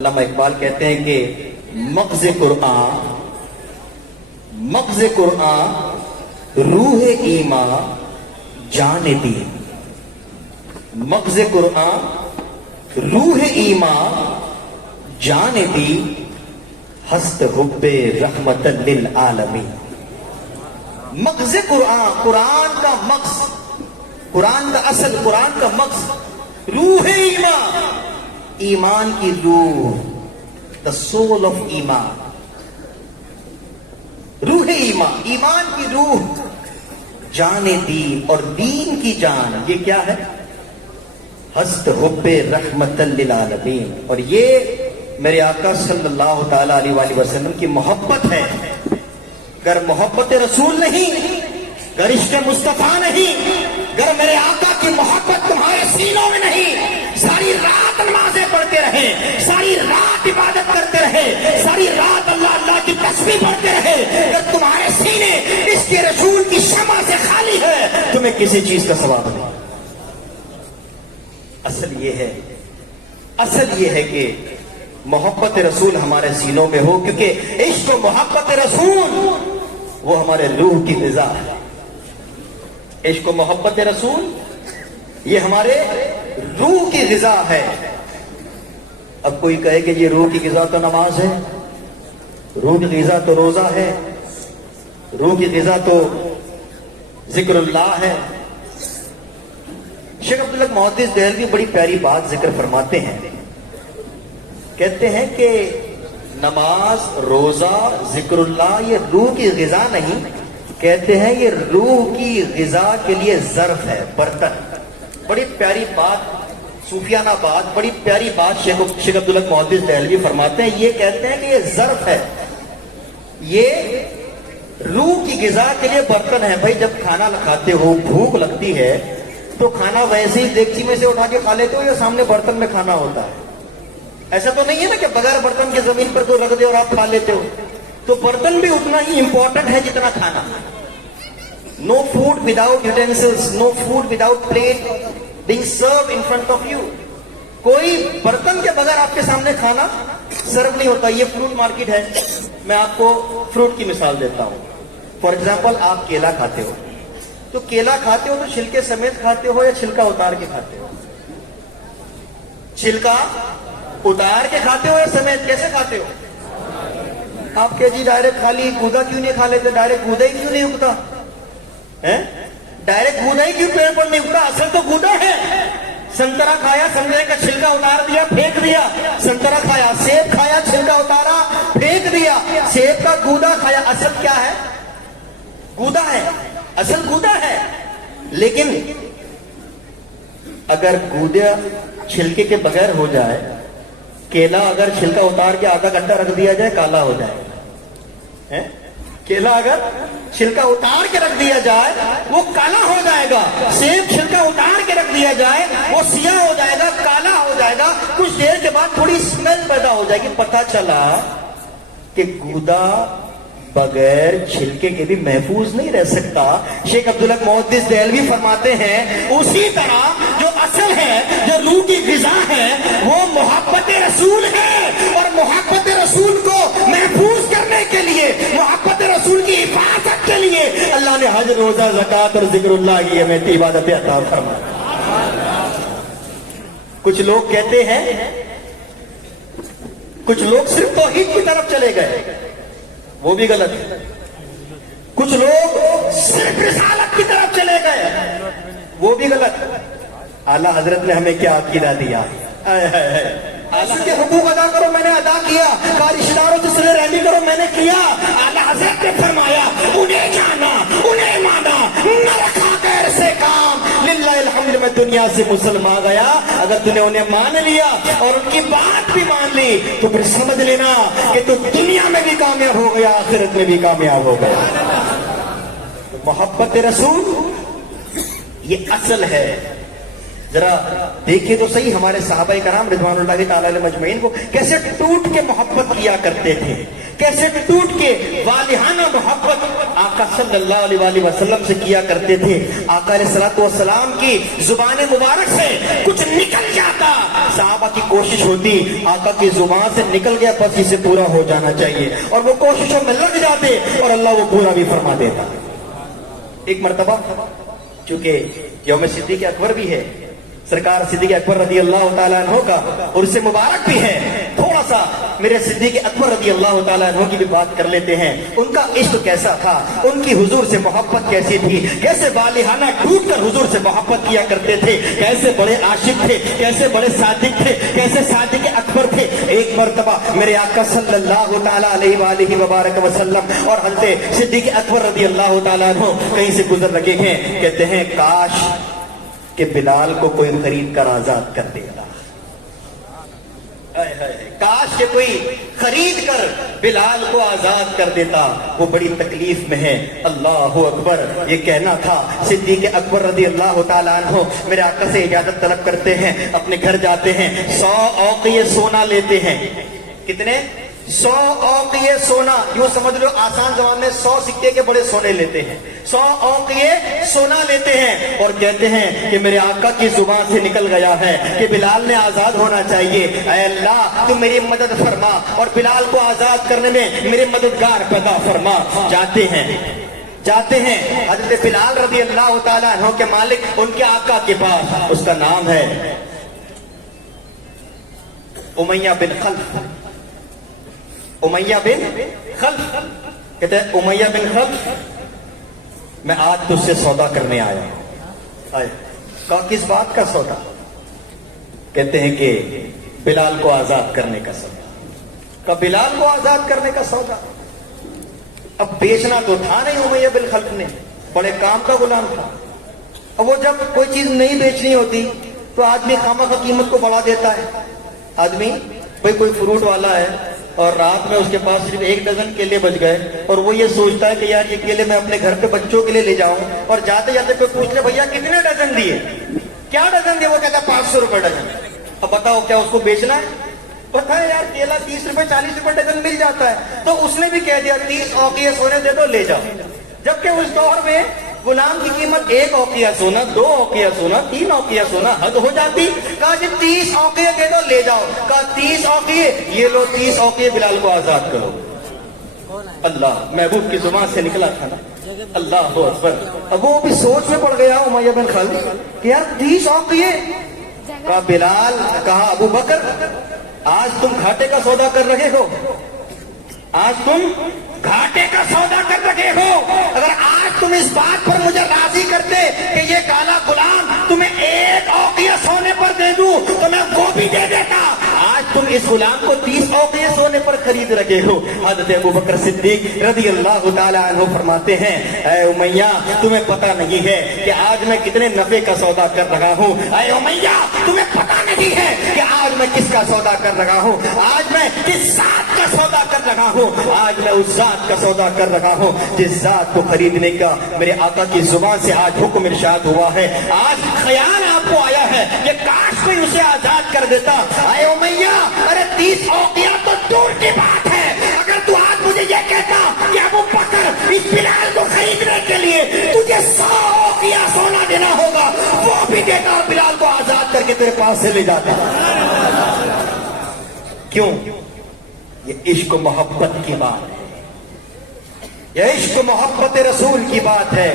علامہ اقبال کہتے ہیں کہ مغز قرآن روح ایمان جان دی، مغز قرآن روح ایمان جان دی، ہست حب رحمت للعالمین۔ مغز قرآن، قرآن کا مغز، قرآن کا اصل، قرآن کا مغز روح ایمان، ایمان کی روح، the soul of ایمان، روح ایمان، ایمان کی روح جان دین، اور دین کی جان یہ کیا ہے؟ ہست حب رحمت للعالمین۔ اور یہ میرے آقا صلی اللہ تعالی علیہ وآلہ وسلم کی محبت ہے۔ اگر محبت رسول نہیں، اگر عشق مصطفیٰ نہیں، اگر میرے آقا کی محبت تمہارے سینوں میں نہیں، ساری رات نمازیں پڑھتے رہے، ساری رات عبادت کرتے رہے، ساری رات اللہ اللہ کی تسبیح پڑھتے رہے، اگر تمہارے سینے اس کے رسول کی شمع سے خالی ہے، تمہیں کسی چیز کا ثواب نہیں۔ اصل یہ ہے کہ محبت رسول ہمارے سینوں میں ہو، کیونکہ عشق و محبت رسول وہ ہمارے روح کی غذا ہے۔ عشق و محبت رسول یہ ہمارے روح کی غذا ہے۔ اب کوئی کہے کہ یہ روح کی غذا تو نماز ہے، روح کی غذا تو روزہ ہے، روح کی غذا تو ذکر اللہ ہے۔ شیخ عبداللہ محدث دہلوی بڑی پیاری بات ذکر فرماتے ہیں، کہتے ہیں کہ نماز، روزہ، ذکر اللہ یہ روح کی غذا نہیں، کہتے ہیں یہ روح کی غذا کے لیے ظرف ہے، برتن۔ بڑی پیاری بات، صوفیانہ بات، بڑی پیاری بات شیخ عبداللہ محدث دہلوی فرماتے ہیں۔ یہ کہتے ہیں کہ یہ ظرف ہے، یہ روح کی غذا کے لیے برتن ہے۔ بھائی جب کھانا کھاتے ہو، بھوک لگتی ہے تو کھانا ویسے ہی دیگچی میں سے اٹھا کے کھا لیتے ہو یا سامنے برتن میں کھانا ہوتا ہے؟ ایسا تو نہیں ہے نا کہ بغیر برتن کے زمین پر کوئی رکھ دے اور آپ کھا لیتے ہو۔ تو برتن بھی اتنا ہی امپورٹنٹ ہے جتنا کھانا۔ No food without utensils, no food without plate being served in front of you. کوئی برتن کے بغیر آپ کے سامنے کھانا سرو نہیں ہوتا۔ یہ فروٹ مارکیٹ ہے، میں آپ کو فروٹ کی مثال دیتا ہوں۔ فار ایگزامپل آپ کیلا کھاتے ہو، تو کیلا کھاتے ہو تو چھلکے سمیت کھاتے ہو یا چھلکا اتار کے کھاتے ہو؟ چھلکا اتار کے کھاتے ہو یا سمیت؟ کیسے کھاتے ہو؟ آپ کہ جی ڈائریکٹ خالی گودا کیوں نہیں کھا لیتے؟ ڈائریکٹ گودا ہی کیوں نہیں اگتا؟ ڈائریکٹ گودا ہی کیوں پیڑ پر نہیں اگتا؟ اصل تو گودا ہے۔ سنترا کھایا، سنترے کا چھلکا اتار دیا، پھینک دیا۔ سنترا کھایا، سیب کھایا، چھلکا اتارا، پھینک دیا۔ سیب کا گودا کھایا، اصل کیا ہے؟ گودا ہے، اصل گودا ہے۔ لیکن اگر گودا چھلکے کے بغیر ہو جائے، کیلا اگر چھلکا اتار کے آدھا گھنٹہ رکھ دیا جائے کالا ہو جائے گا۔ کیلا اگر چھلکا اتار کے رکھ دیا جائے وہ کالا ہو جائے گا۔ سیب چھلکا اتار کے رکھ دیا جائے وہ سیاہ ہو جائے گا، کالا ہو جائے گا۔ کچھ دیر کے بعد تھوڑی اسمیل پیدا ہو جائے گی۔ پتہ چلا کہ گودا بغیر چھلکے کے بھی محفوظ نہیں رہ سکتا۔ شیخ عبداللہ محدث دہلوی فرماتے ہیں اسی طرح جو اصل ہے، جو روح کی غذا ہے، وہ محبت رسول ہے، اور محبت رسول کو محفوظ کرنے کے لیے، محبت رسول کی حفاظت کے لیے اللہ نے حج، روزہ، زکوٰۃ اور ذکر اللہ کی ہمیں عبادتیں عطا فرمائی۔ کچھ لوگ کہتے ہیں، کچھ لوگ صرف توحید کی طرف چلے گئے، وہ بھی غلط ہے۔ کچھ لوگ صرف رسالت کی طرف چلے گئے، وہ بھی غلط ہے۔ اعلیٰ حضرت نے ہمیں کیا عقیدہ دیا؟ اعلیٰ کے حقوق ادا کرو، میں نے ادا کیا۔ رشتہ داروں سے صلہ رحمی کرو، میں نے کیا۔ اعلیٰ حضرت نے فرمایا انہیں جانا، انہیں مانا، نہ رکھا غیر سے کام۔ للہ الحمد، میں دنیا سے مسلمان گیا۔ اگر تُو نے انہیں مان لیا اور ان کی بات بھی مان لی تو پھر سمجھ لینا کہ تو دنیا میں بھی کامیاب ہو گیا، آخرت میں بھی کامیاب ہو گیا۔ محبت رسول یہ اصل ہے۔ ذرا دیکھیے تو صحیح ہمارے صحابہ کرام رضوان اللہ تعالی علیہ مجمعین کو کیسے ٹوٹ کے محبت کیا کرتے تھے، کیسے ٹوٹ کے والہانہ محبت آقا صلی اللہ علیہ وآلہ وسلم سے کیا کرتے تھے۔ آقا علیہ الصلوۃ والسلام کی زبان مبارک سے کچھ نکل جاتا، صحابہ کی کوشش ہوتی آقا کی زبان سے نکل گیا بس اسے پورا ہو جانا چاہیے، اور وہ کوششوں میں لگ جاتے اور اللہ وہ پورا بھی فرما دیتا۔ ایک مرتبہ چونکہ یوم صدیق اکبر بھی ہے، سرکار صدیق اکبر رضی اللہ تعالیٰ عنہ کا اور اس سے مبارک بھی ہے، تھوڑا سا میرے صدیق اکبر رضی اللہ تعالیٰ عنہ کی بھی بات کر لیتے ہیں۔ ان کا عشق کیسا تھا، ان کی حضور سے محبت کیسی تھی، کیسے والہانہ ٹوٹ کر حضور سے محبت کیا کرتے تھے، کیسے بڑے عاشق تھے، کیسے بڑے صادق تھے، کیسے صادق اکبر تھے۔ ایک مرتبہ میرے آقا صلی اللہ تعالیٰ علیہ وآلہ وبارک وسلم اور حضرت صدیق اکبر رضی اللہ تعالیٰ عنہ کہیں سے گزر رہے ہیں، کہتے ہیں کاش کہ بلال کو کوئی خرید کر آزاد کر دیتا، کاش کہ کوئی خرید کر بلال کو آزاد کر دیتا، وہ بڑی تکلیف میں ہے۔ اللہ اکبر یہ کہنا تھا۔ صدیق اکبر رضی اللہ تعالیٰ عنہ میرے آقا سے اجازت طلب کرتے ہیں، اپنے گھر جاتے ہیں، 100 اوقیے سونا لیتے ہیں۔ کتنے؟ 100 اوقیے سونا، یوں سمجھ لو آسان زبان میں 100 سکے کے بڑے سونے لیتے ہیں، 100 اوقیے سونا لیتے ہیں اور کہتے ہیں کہ میرے آقا کی زبان سے نکل گیا ہے کہ بلال نے آزاد ہونا چاہیے، اے اللہ تو میری مدد فرما اور بلال کو آزاد کرنے میں میرے مددگار پیدا فرما۔ جاتے ہیں حضرت بلال رضی اللہ تعالیٰ عنہ کے مالک ان کے آقا کے پاس، اس کا نام ہے امیہ بن خلف۔ امیہ بن خلف کہتے ہیں امیہ بن خلف میں آج تجھ سے سودا کرنے آیا ہوں۔ کہا کس بات کا سودا؟ کہتے ہیں کہ بلال کو آزاد کرنے کا سودا۔ کہا بلال کو آزاد کرنے کا سودا؟ اب بیچنا تو تھا نہیں امیہ بن خلف نے، بڑے کام کا غلام تھا۔ اب وہ جب کوئی چیز نہیں بیچنی ہوتی تو آدمی خامخواہ قیمت کو بڑھا دیتا ہے۔ آدمی بھائی کوئی فروٹ والا ہے اور رات میں اس کے پاس صرف 1 ڈزن کیلے بچ گئے اور وہ یہ سوچتا ہے کہ یار یہ کیلے میں اپنے گھر پہ بچوں کے لیے لے جاؤں، اور جاتے جاتے کوئی پوچھ لے بھیا کتنے ڈزن دیے، کیا ڈزن دیے، وہ کہتا ہے 500 روپے ڈزن۔ اب بتاؤ کیا اس کو بیچنا ہے؟ پتا ہے یار کیلا 30 روپے 40 روپے ڈزن مل جاتا ہے، تو اس نے بھی کہہ دیا 30 اوقیہ سونے دے دو لے جاؤ۔ جبکہ اس دور میں غلام کی قیمت 1 اوقیہ سونا، 2 اوقیہ سونا، 3 اوقیہ سونا حد ہو جاتی۔ کہا جی 30 اوقیہ دے دو لے جاؤ۔ کہا 30 اوقیہ، یہ لو 30 اوقیہ بلال کو آزاد کرو۔ اللہ محبوب کی زبان سے نکلا تھا نا، اللہ اکبر۔ اب وہ بھی سوچ میں پڑ گیا امیہ بن خلف کہ یار 30 اوقیہ۔ کہا بلال، کہا ابو بکر آج تم گھاٹے کا سودا کر رہے ہو، آج تم گھاٹے کا سودا کر رہے ہو۔ اگر آج تم اس بات پر مجھے راضی کرتے کہ یہ کالا غلام تمہیں 1 اوقیہ سونے پر دے دوں تو میں وہ بھی دے دیتا، آج تم اس غلام کو 30 اوقیہ سونے پر خرید رہے ہو۔ حضرت ابو بکر صدیق رضی اللہ تعالی عنہ فرماتے ہیں اے امیہ تمہیں پتہ نہیں ہے کہ آج میں کتنے نفع کا سودا کر رہا ہوں، اے امیہ تمہیں پتہ نہیں ہے کہ آج میں کس کا سودا کر رہا ہوں، آج میں کس ذات کا سودا کر رہا ہوں، آج میں اس ذات کا سودا کر رہا ہوں جس ذات کو خریدنے کا میرے آقا کی زبان سے آج حکم ارشاد ہوا ہے۔ آج خیال آپ کو آیا ہے کہ کاش کوئی اسے آزاد کر دیتا۔ اے امیہ ارے 30 اوقیہ تو دور کی بات ہے، اگر تو آج مجھے یہ کہتا کہ ابو بکر اس بلال کو خریدنے کے لیے تجھے 100 اوقیہ سونا دینا ہوگا، وہ بھی دیتا اور بلال کو آزاد کر کے تیرے پاس سے لے جاتا۔ کیوں؟ یہ عشق و محبت کی بات ہے، یہ عشق و محبت رسول کی بات ہے،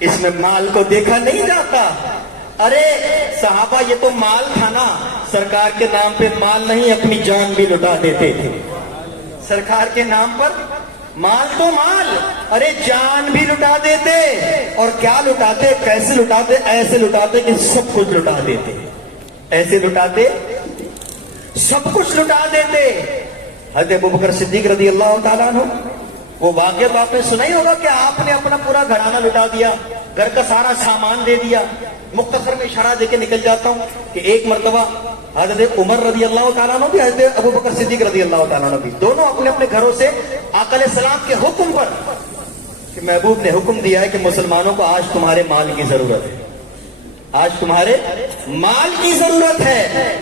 اس میں مال کو دیکھا نہیں جاتا۔ ارے صحابہ یہ تو مال تھا نا، سرکار کے نام پہ مال نہیں اپنی جان بھی لٹا دیتے تھے، سرکار کے نام پر مال تو مال، ارے جان بھی لٹا دیتے، اور کیا لٹاتے، کیسے لٹاتے، ایسے لٹاتے کہ سب کچھ لٹا دیتے، ایسے لٹاتے سب کچھ لٹا دیتے۔ حضرت ابوبکر صدیق رضی اللہ تعالیٰ عنہ وہ واقعہ تو آپ نے سنا ہی ہوگا کہ آپ نے اپنا پورا گھرانہ لٹا دیا، گھر کا سارا سامان دے دیا۔ مختصر میں اشارہ دے کے نکل جاتا ہوں کہ ایک مرتبہ حضرت عمر رضی اللہ تعالیٰ عنہ بھی، حضرت ابوبکر صدیق رضی اللہ تعالیٰ عنہ بھی، دونوں اپنے اپنے گھروں سے آقا علیہ السلام کے حکم پر کہ محبوب نے حکم دیا ہے کہ مسلمانوں کو آج تمہارے مال کی ضرورت ہے، آج تمہارے مال کی ضرورت ہے.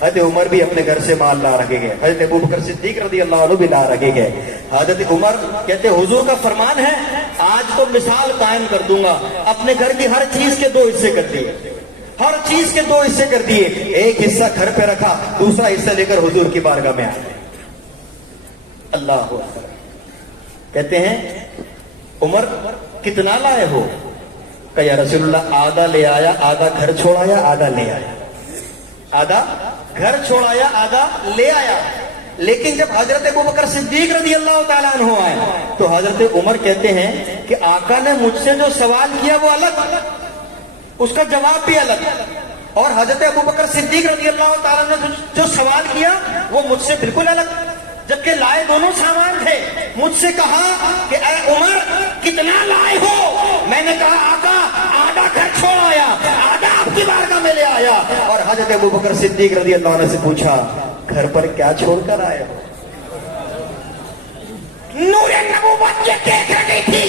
حضرت عمر بھی اپنے گھر سے مال لا رکھے گئے, حضرت ابو بکر صدیق رضی اللہ عنہ بھی لا رکھے گئے. حضرت عمر کہتے حضور کا فرمان ہے آج تو مثال قائم کر دوں گا, اپنے گھر کی ہر چیز کے 2 حصے کر دیے, ہر چیز کے 2 حصے کر دیے, ایک حصہ گھر پہ رکھا, دوسرا حصہ لے کر حضور کی بارگاہ میں آئے. اللہ اکبر. کہتے ہیں عمر کتنا لائے ہو؟ کہ یا رسول اللہ آدھا لے آیا, آدھا گھر چھوڑایا, آدھا لے آیا. آدھا گھر چھوڑایا, آدھا لے آیا. لیکن جب حضرت ابو بکر صدیق رضی اللہ تعالیٰ عنہ آئے تو حضرت عمر کہتے ہیں کہ آقا نے مجھ سے جو سوال کیا وہ الگ, اس کا جواب بھی الگ, اور حضرت ابو بکر صدیق رضی اللہ تعالیٰ نے جو سوال کیا وہ مجھ سے بالکل الگ, جبکہ لائے دونوں سامان تھے. مجھ سے کہا کہ اے عمر کتنا لائے ہو؟ میں نے کہا آقا آدھا گھر چھوڑ آیا, آدھا آپ کی بارگاہ میں لے آیا. اور حضرت ابو بکر صدیق رضی اللہ عنہ سے پوچھا گھر پر کیا چھوڑ کر آئے ہو؟ نور نبوت یہ دیکھ رہی تھی,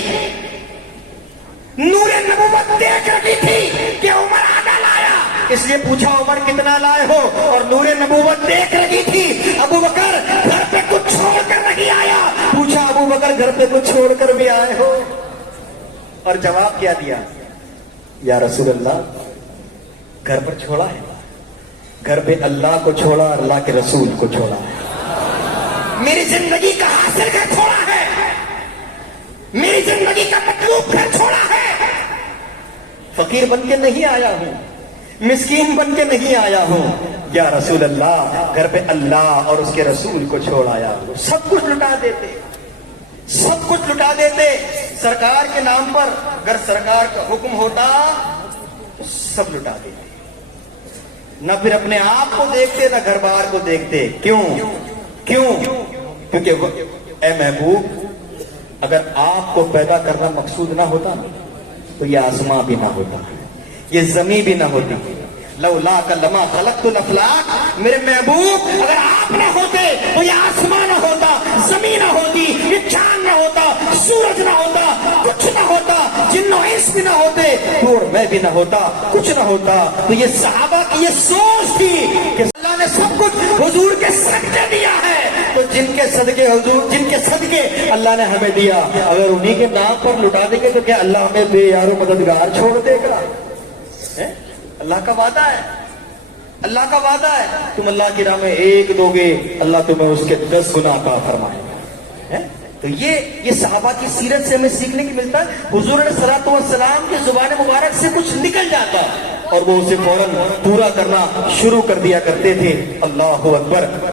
نور نبوت دیکھ رہی تھی کہ عمر آدھا لایا, اس لیے پوچھا عمر کتنا لائے ہو, اور نور نبوت دیکھ رہی تھی ابو بکر گھر پہ کچھ چھوڑ کر نہیں آیا. پوچھا ابو بکر گھر پہ کچھ چھوڑ کر بھی آئے ہو؟ اور جواب کیا دیا؟ یا رسول اللہ گھر پر چھوڑا ہے, گھر پہ اللہ کو چھوڑا, اللہ کے رسول کو چھوڑا ہے. میری زندگی کا حاصل گھر چھوڑا ہے, میری زندگی کا مطلوب گھر چھوڑا ہے. فقیر بن کے نہیں آیا ہوں, مسکین بن کے نہیں آیا ہوں. یا رسول اللہ گھر پہ اللہ اور اس کے رسول کو چھوڑ آیا ہوں. سب کچھ لٹا دیتے, سب کچھ لٹا دیتے سرکار کے نام پر. اگر سرکار کا حکم ہوتا تو سب لٹا دیتے, نہ پھر اپنے آپ کو دیکھتے نہ گھر بار کو دیکھتے. کیوں؟ کیونکہ اے محبوب اگر آپ کو پیدا کرنا مقصود نہ ہوتا تو یہ آسماں بھی نہ ہوتا, یہ زمین بھی نہ ہوتی. لولا لما خلقت الافلاک, میرے محبوب اگر آپ نہ ہوتے تو یہ آسمان نہ ہوتا, زمین نہ ہوتی, یہ چاند نہ ہوتا, سورج نہ ہوتا, کچھ نہ ہوتا, جن و انس بھی نہ ہوتے, تو اور میں بھی نہ ہوتا, کچھ نہ ہوتا. تو یہ صحابہ کی یہ سوچ تھی کہ اللہ نے سب کچھ حضور کے صدقے دیا ہے, تو جن کے صدقے حضور, جن کے صدقے اللہ نے ہمیں دیا, اگر انہی کے نام پر لٹا دیں گے تو کیا اللہ ہمیں بے یار و مددگار چھوڑ دے گا؟ اللہ کا وعدہ ہے, اللہ کا وعدہ ہے. تم اللہ کی راہ میں 1 دو گے, اللہ تمہیں اس کے 10 گنا عطا فرمائے گا. تو یہ صحابہ کی سیرت سے ہمیں سیکھنے کی ملتا ہے. حضور علیہ الصلوۃ والسلام کی زبان مبارک سے کچھ نکل جاتا اور وہ اسے فوراً پورا کرنا شروع کر دیا کرتے تھے. اللہ اکبر.